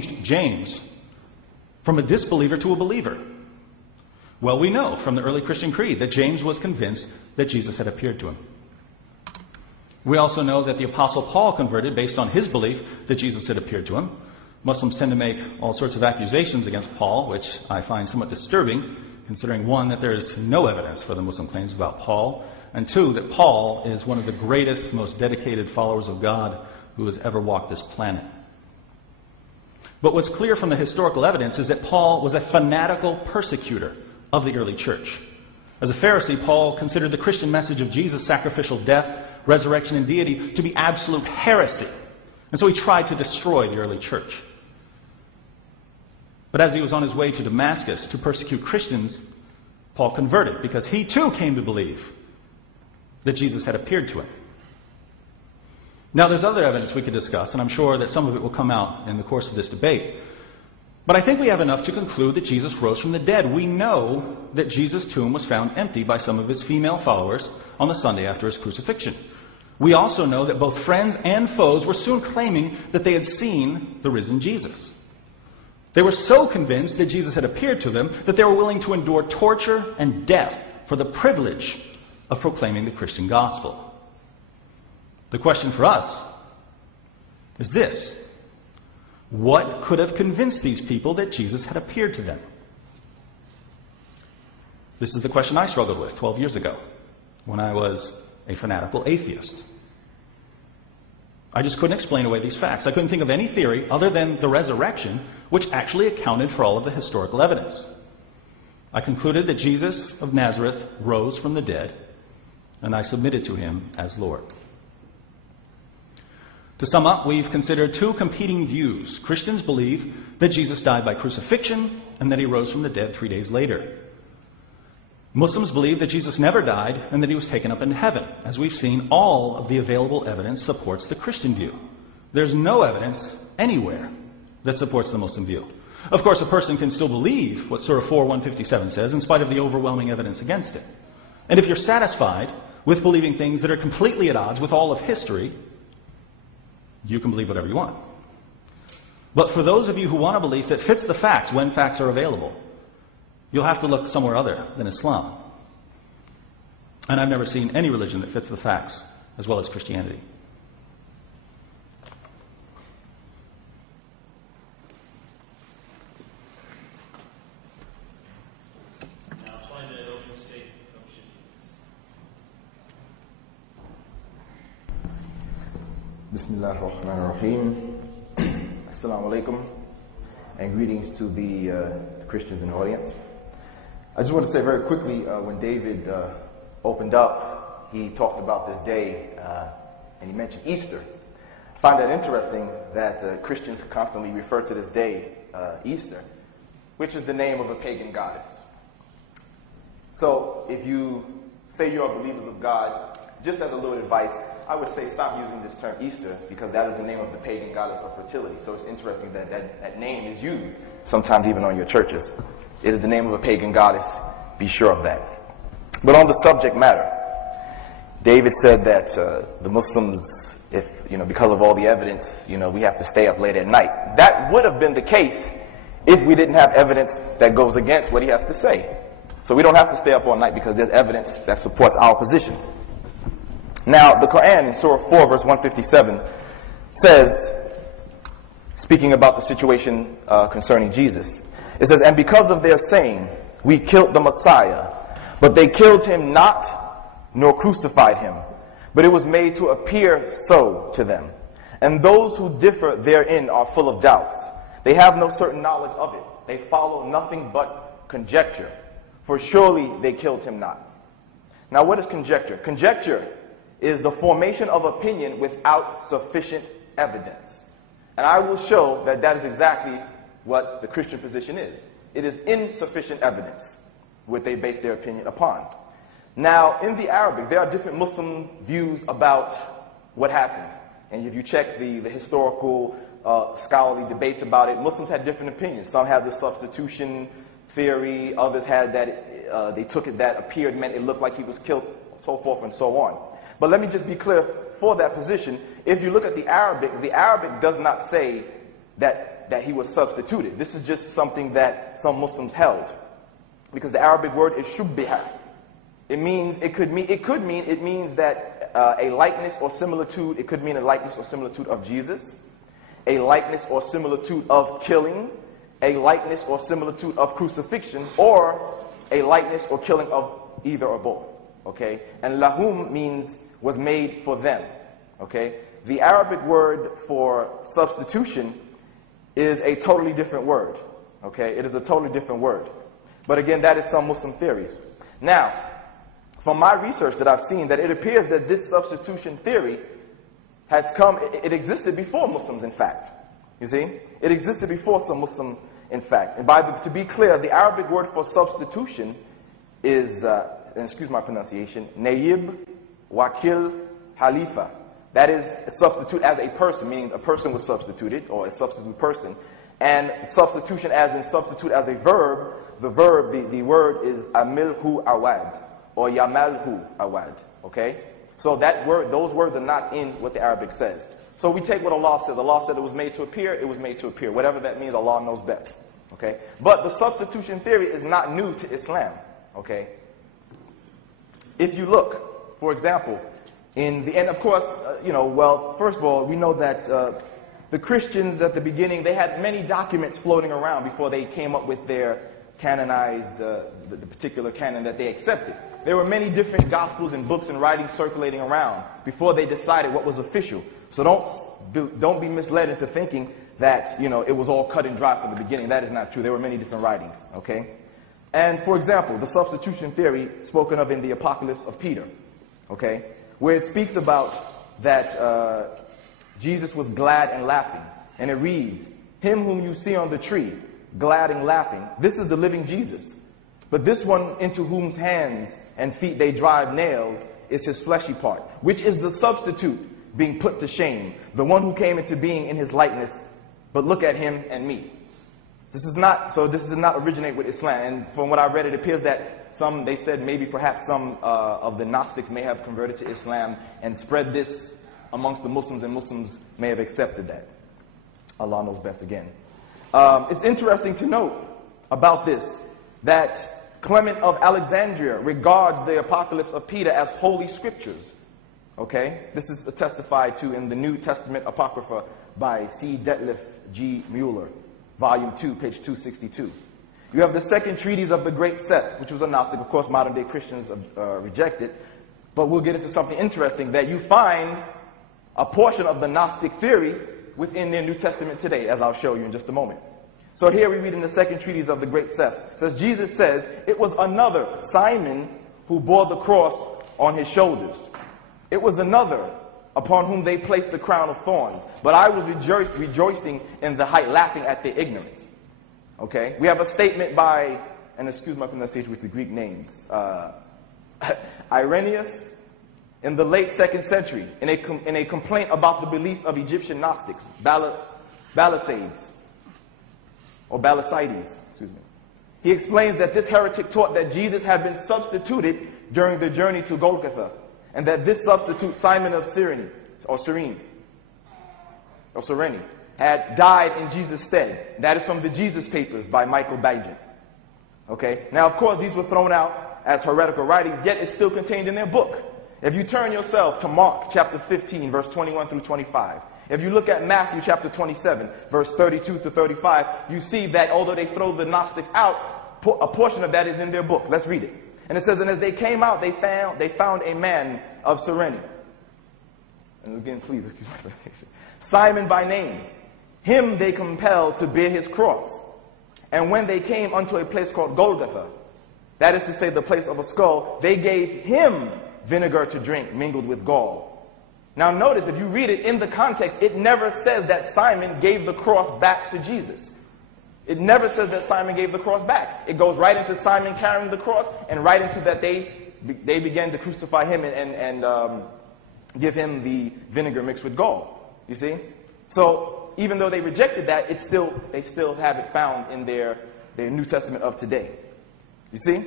James from a disbeliever to a believer? Well, we know from the early Christian creed that James was convinced that Jesus had appeared to him. We also know that the Apostle Paul converted based on his belief that Jesus had appeared to him. Muslims tend to make all sorts of accusations against Paul, which I find somewhat disturbing, considering, one, that there is no evidence for the Muslim claims about Paul, and two, that Paul is one of the greatest, most dedicated followers of God who has ever walked this planet. But what's clear from the historical evidence is that Paul was a fanatical persecutor of the early church. As a Pharisee, Paul considered the Christian message of Jesus' sacrificial death, resurrection, and deity to be absolute heresy. And so he tried to destroy the early church. But as he was on his way to Damascus to persecute Christians, Paul converted because he too came to believe that Jesus had appeared to him. Now, there's other evidence we could discuss, and I'm sure that some of it will come out in the course of this debate. But I think we have enough to conclude that Jesus rose from the dead. We know that Jesus' tomb was found empty by some of his female followers on the Sunday after his crucifixion. We also know that both friends and foes were soon claiming that they had seen the risen Jesus. They were so convinced that Jesus had appeared to them that they were willing to endure torture and death for the privilege of proclaiming the Christian gospel. The question for us is this: what could have convinced these people that Jesus had appeared to them? This is the question I struggled with 12 years ago when I was a fanatical atheist. I just couldn't explain away these facts. I couldn't think of any theory other than the resurrection which actually accounted for all of the historical evidence. I concluded that Jesus of Nazareth rose from the dead, and I submitted to him as Lord. To sum up, we've considered two competing views. Christians believe that Jesus died by crucifixion and that he rose from the dead 3 days later. Muslims believe that Jesus never died and that he was taken up into heaven. As we've seen, all of the available evidence supports the Christian view. There's no evidence anywhere that supports the Muslim view. Of course, a person can still believe what Surah 4:157 says in spite of the overwhelming evidence against it. And if you're satisfied with believing things that are completely at odds with all of history, you can believe whatever you want. But for those of you who want a belief that fits the facts when facts are available, you'll have to look somewhere other than Islam. And I've never seen any religion that fits the facts as well as Christianity. Now find an open state function. Bismillah ar-Rahman ar-Rahim. Assalamu alaikum. And greetings to the Christians in the audience. I just want to say very quickly, when David opened up, he talked about this day, and he mentioned Easter. I find that interesting that Christians constantly refer to this day, Easter, which is the name of a pagan goddess. So if you say you are believers of God, just as a little advice, I would say stop using this term Easter, because that is the name of the pagan goddess of fertility. So it's interesting that that name is used, sometimes even on your churches. It is the name of a pagan goddess. Be sure of that. But on the subject matter, David said that the Muslims, because of all the evidence, we have to stay up late at night. That would have been the case if we didn't have evidence that goes against what he has to say. So we don't have to stay up all night because there's evidence that supports our position. Now, the Quran in Surah 4, verse 157 says, speaking about the situation concerning Jesus, it says, "And because of their saying, we killed the Messiah, but they killed him not, nor crucified him, but it was made to appear so to them. And those who differ therein are full of doubts. They have no certain knowledge of it. They follow nothing but conjecture. For surely they killed him not." Now, what is conjecture? Conjecture is the formation of opinion without sufficient evidence. And I will show that that is exactly what the Christian position is. It is insufficient evidence what they base their opinion upon. Now, in the Arabic, there are different Muslim views about what happened. And if you check the historical scholarly debates about it, Muslims had different opinions. Some had the substitution theory, others had that they took it that appeared meant it looked like he was killed, so forth and so on. But let me just be clear for that position. If you look at the Arabic does not say that that he was substituted. This is just something that some Muslims held, because the Arabic word is shubbiha. It means that a likeness or similitude. It could mean a likeness or similitude of Jesus, a likeness or similitude of killing, a likeness or similitude of crucifixion, or a likeness or killing of either or both. Okay, and lahum means was made for them. Okay, the Arabic word for substitution is a totally different word. Okay, it is a totally different word. But again, that is some Muslim theories. Now, from my research that I've seen, that it appears that this substitution theory has come, it existed before Muslims, in fact. You see? It existed before some Muslim, in fact. And to be clear, the Arabic word for substitution is, and excuse my pronunciation, Naib Wakil Halifa. That is a substitute as a person, meaning a person was substituted, or a substitute person. And substitution as in substitute as a verb, the word is Amilhu Awad, or Yamalhu Awad. Okay? So that word, those words are not in what the Arabic says. So we take what Allah says. Allah said it was made to appear, it was made to appear. Whatever that means, Allah knows best. Okay? But the substitution theory is not new to Islam. Okay? If you look, for example, in the end, of course, well, first of all, we know that the Christians at the beginning, they had many documents floating around before they came up with their canonized, the particular canon that they accepted. There were many different gospels and books and writings circulating around before they decided what was official. So don't be misled into thinking that, it was all cut and dry from the beginning. That is not true. There were many different writings, okay? And for example, the substitution theory spoken of in the Apocalypse of Peter, okay? Where it speaks about that Jesus was glad and laughing. And it reads, "Him whom you see on the tree, glad and laughing, this is the living Jesus. But this one into whose hands and feet they drive nails is his fleshy part, which is the substitute being put to shame, the one who came into being in his likeness, but look at him and me." This did not originate with Islam. And from what I read, it appears that they said maybe perhaps some of the Gnostics may have converted to Islam and spread this amongst the Muslims, and Muslims may have accepted that. Allah knows best again. It's interesting to note about this that Clement of Alexandria regards the Apocalypse of Peter as holy scriptures. Okay? This is testified to in the New Testament Apocrypha by C. Detlef G. Mueller, Volume 2, page 262. You have the second treatise of the Great Seth, which was a Gnostic. Of course, modern-day Christians reject it. But we'll get into something interesting, that you find a portion of the Gnostic theory within their New Testament today, as I'll show you in just a moment. So here we read in the second treatise of the Great Seth. It says, Jesus says, "It was another, Simon, who bore the cross on his shoulders. It was another upon whom they placed the crown of thorns. But I was rejoicing in the height, laughing at their ignorance." Okay? We have a statement by, and excuse my pronunciation with the Greek names, Irenaeus, in the late 2nd century, in a complaint about the beliefs of Egyptian Gnostics, Balisates, or Balasides, excuse me. He explains that this heretic taught that Jesus had been substituted during the journey to Golgotha, and that this substitute, Simon of Cyrene, had died in Jesus' stead. That is from the Jesus Papers by Michael Bajan. Okay? Now, of course, these were thrown out as heretical writings, yet it's still contained in their book. If you turn yourself to Mark chapter 15, verse 21 through 25, if you look at Matthew chapter 27, verse 32 to 35, you see that although they throw the Gnostics out, a portion of that is in their book. Let's read it. And it says, "And as they came out, they found a man of Cyrene." And again, please excuse my pronunciation. "Simon by name. Him they compelled to bear his cross. And when they came unto a place called Golgotha," that is to say, the place of a skull, "they gave him vinegar to drink mingled with gall." Now notice, if you read it in the context, it never says that Simon gave the cross back to Jesus. It never says that Simon gave the cross back. It goes right into Simon carrying the cross, and right into that they began to crucify him and give him the vinegar mixed with gall. You see? So even though they rejected that, they still have it found in their New Testament of today. You see?